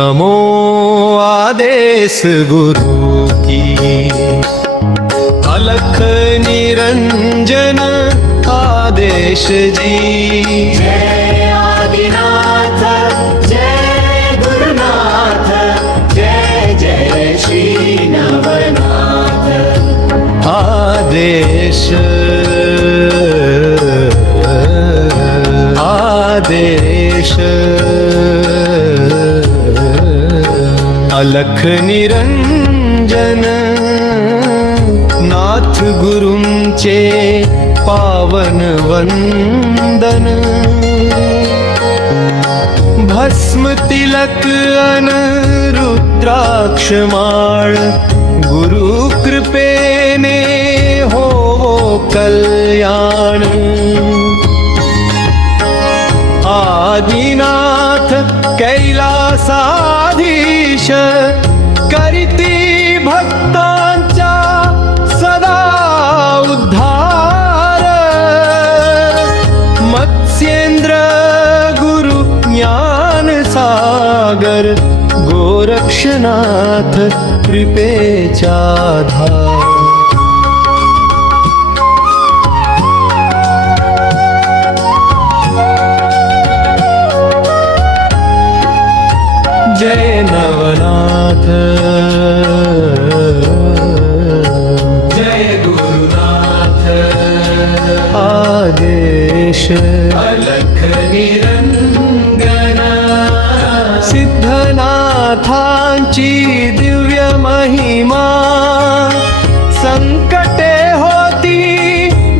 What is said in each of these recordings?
नमो आदेश गुरु की। अलख निरंजन आदेश जी। जय आदिनाथ जय गुरुनाथ जय जय श्री नवनाथ। आदेश आदेश अलख निरंजन नाथ गुरूंचे पावन वंदन। भस्म तिलक अन रुद्राक्ष माळ गुरु कृपेने हो कल्याण। आदिनाथ कैलासाधीश करीती भक्तांचा सदा उद्धार। मत्स्येंद्र गुरु ज्ञान सागर गोरक्षनाथ कृपेचा धार। जय नवनाथ जय गुरुनाथ। आदेश अलख निरंजन सिद्धनाथांची दिव्य महिमा। संकटे होती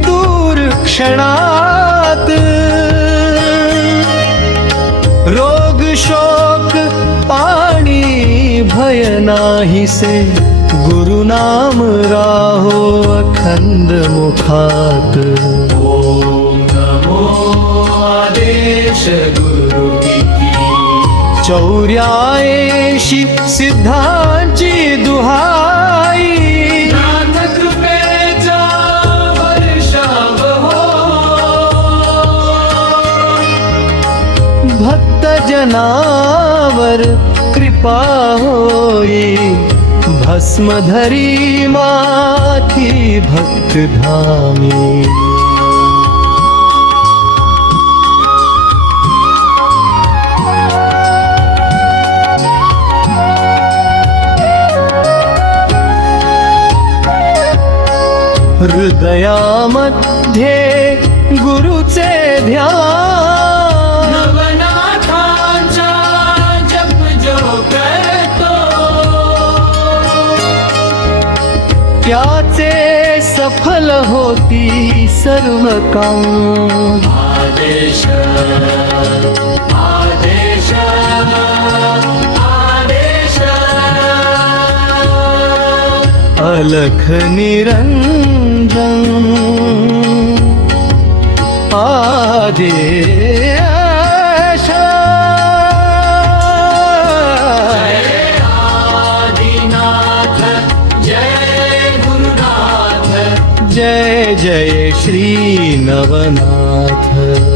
दूर क्षणात। रोग शोक पाणी भय नाहीसे गुरु नाम राहो अखंड मुखात। ओम नमो आदेश गुरु की। 84 सिद्धांची दुहाई। नाथ कृपेचा वर्षाव हो। भक्त जनावर कृपा होई। भस्म धरी माथी भक्त धामी। हृदयामध्ये गुरुचे ध्यान। नवनाथांचा जप जो करतो त्याचे सफल होती सर्व काम। आदेश आदेश आदेश। अलख निरंजन आदेश। जय आदिनाथ जय गुरुनाथ जय जय श्री नवनाथ।